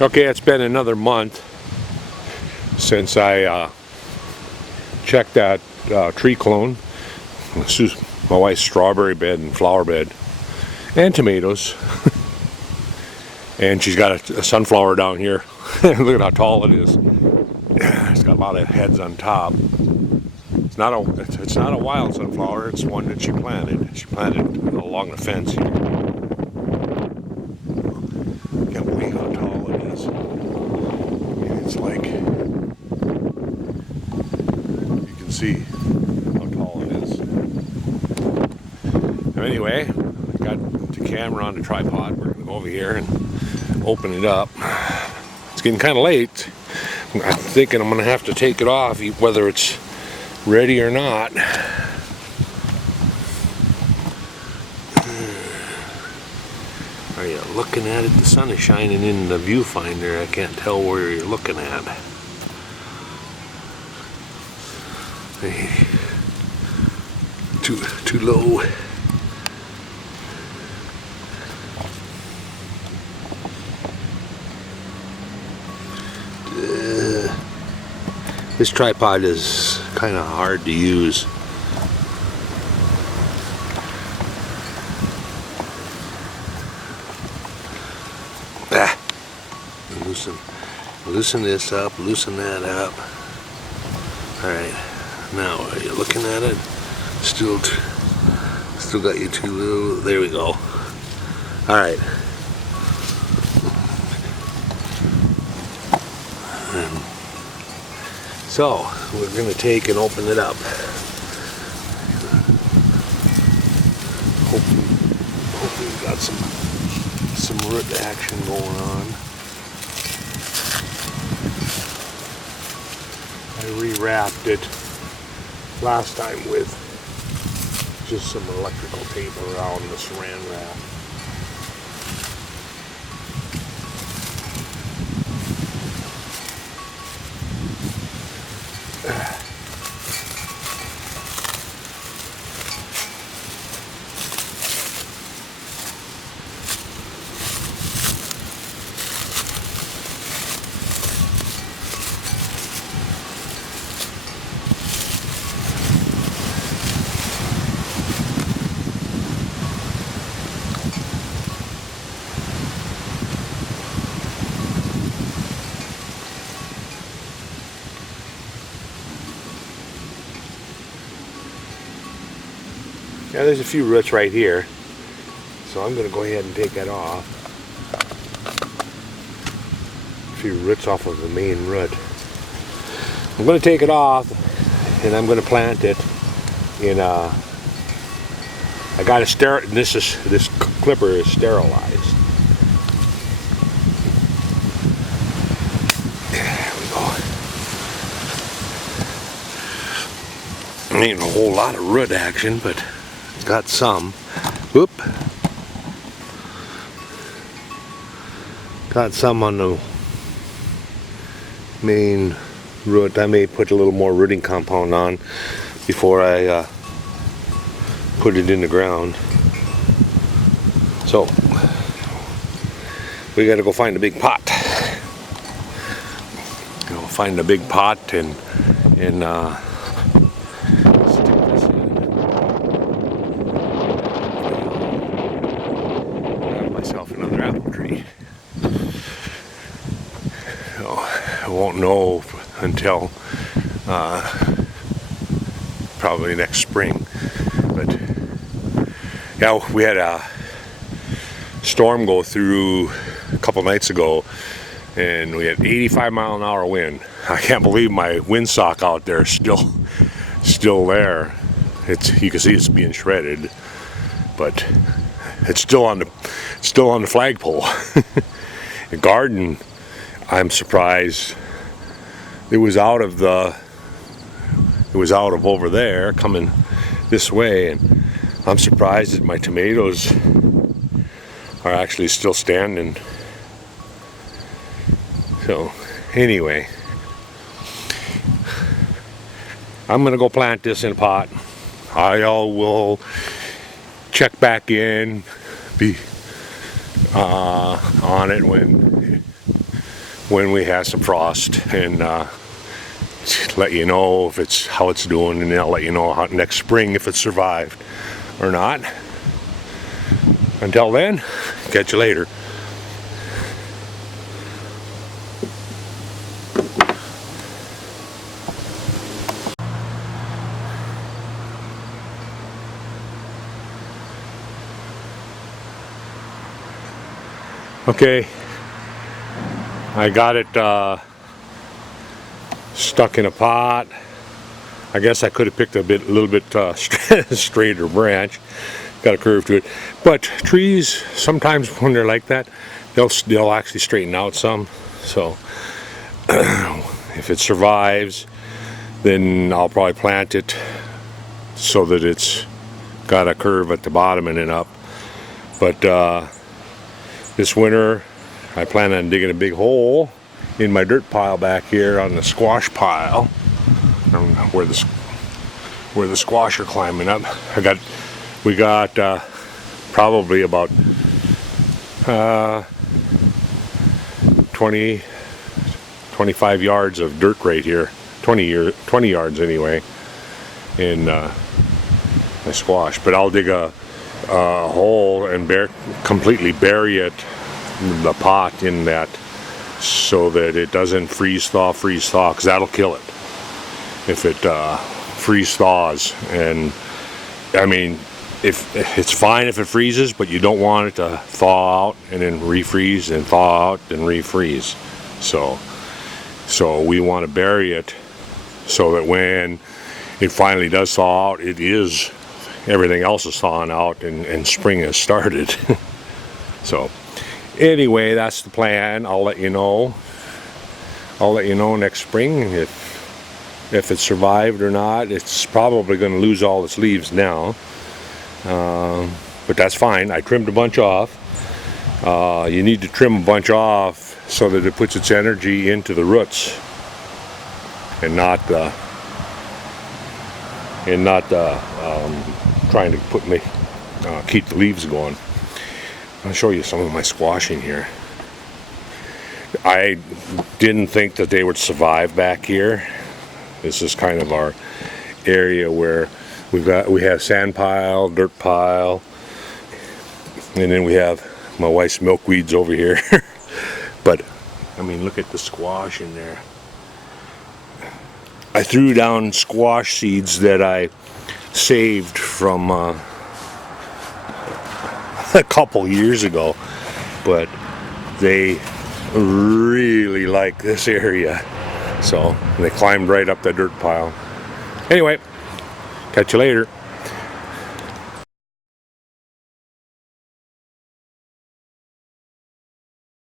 Okay, it's been another month since I checked that tree clone. This is my wife's strawberry bed and flower bed and tomatoes. And she's got a sunflower down here. Look at how tall it is. It's got a lot of heads on top. It's not a wild sunflower. It's one that she planted. She planted along the fence here. Can't believe how tall it is. It's like, you can see how tall it is. Anyway, I got the camera on the tripod. We're gonna go over here and open it up. It's getting kind of late. I'm thinking I'm gonna have to take it off, whether it's ready or not. Are you looking at it? The sun is shining in the viewfinder. I can't tell where you're looking at. Hey. Too low. This tripod is kind of hard to use. Loosen this up, loosen that up. Alright, now are you looking at it? Still got you too low. There we go. Alright. So, we're going to take and open it up. Hopefully we've got some root action going on. I rewrapped it last time with just some electrical tape around the saran wrap. Now there's a few roots right here, so I'm going to go ahead and take that off. A few roots off of the main root. I'm going to take it off, and I'm going to plant it in a. I got to this clipper is sterilized. There we go. Ain't a whole lot of root action, but got some. Whoop. Got some on the main root. I may put a little more rooting compound on before I put it in the ground. So we gotta go find a big pot. Find a big pot and another apple tree. So I won't know until probably next spring. But yeah, we had a storm go through a couple nights ago, and we had 85-mile-an-hour wind. I can't believe my windsock out there is still there. You can see it's being shredded, but it's still on the flagpole. The garden, I'm surprised it was out of over there coming this way, and I'm surprised that my tomatoes are actually still standing. So anyway, I'm gonna go plant this in a pot. I will check back in on it when when we have some frost, and let you know if it's how it's doing, and I'll let you know how next spring if it's survived or not. Until then, catch you later. Okay, I got it stuck in a pot. I guess I could have picked a little bit straighter branch. Got a curve to it, but trees sometimes when they're like that, they'll actually straighten out some. So if it survives, then I'll probably plant it so that it's got a curve at the bottom and then up. But this winter, I plan on digging a big hole in my dirt pile back here on the squash pile, where the squash are climbing up. We got probably about 25 yards of dirt right here, 20 yards anyway, in my squash. But I'll dig a hole and completely bury the pot in that, so that it doesn't freeze thaw, because that'll kill it if it freeze thaws. And I mean, if it's fine if it freezes, but you don't want it to thaw out and then refreeze and thaw out and refreeze. So we want to bury it so that when it finally does thaw out, everything else is thawing out and spring has started. So anyway, that's the plan. I'll let you know next spring if it survived or not. It's probably going to lose all its leaves now. But that's fine. I trimmed a bunch off. You need to trim a bunch off so that it puts its energy into the roots and not trying to keep the leaves going. I'll show you some of my squashing here. I didn't think that they would survive back here. This is kind of our area where we have sand pile, dirt pile, and then we have my wife's milkweeds over here. But I mean, look at the squash in there. I threw down squash seeds that I saved from a couple years ago, but they really like this area, so they climbed right up the dirt pile. Anyway, catch you later.